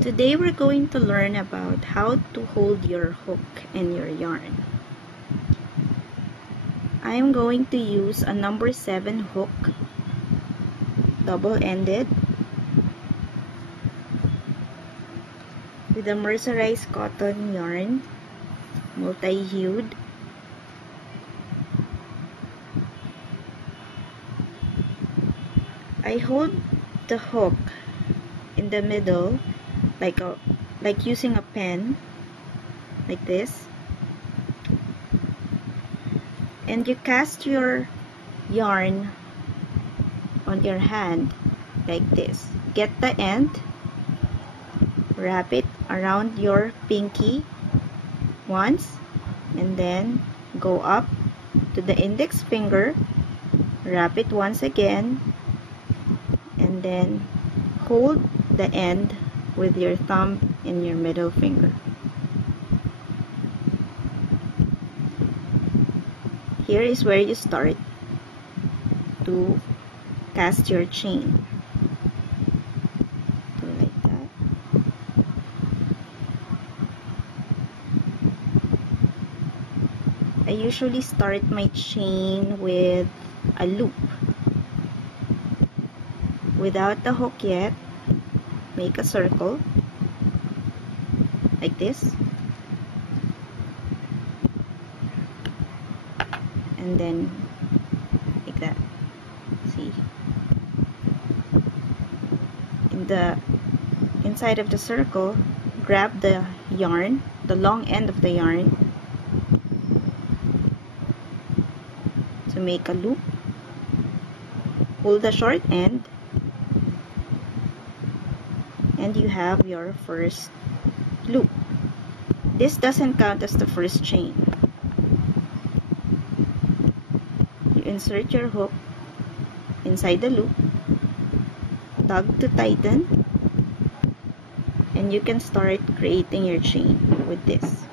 Today we're going to learn about how to hold your hook and your yarn. I am going to use a number 7 hook, double-ended, with a mercerized cotton yarn, multi-hued. I hold the hook in the middle like using a pen, like this, and you cast your yarn on your hand like this. Get the end, wrap it around your pinky once, and then go up to the index finger, wrap it once again, and then hold the end with your thumb and your middle finger. Here is where you start to cast your chain. So like that. I usually start my chain with a loop. Without the hook yet, make a circle like this, and then like that. See, in the inside of the circle, grab the yarn, the long end of the yarn, to make a loop. Pull the short end, and you have your first loop. This doesn't count as the first chain. You insert your hook inside the loop, tug to tighten, and you can start creating your chain with this.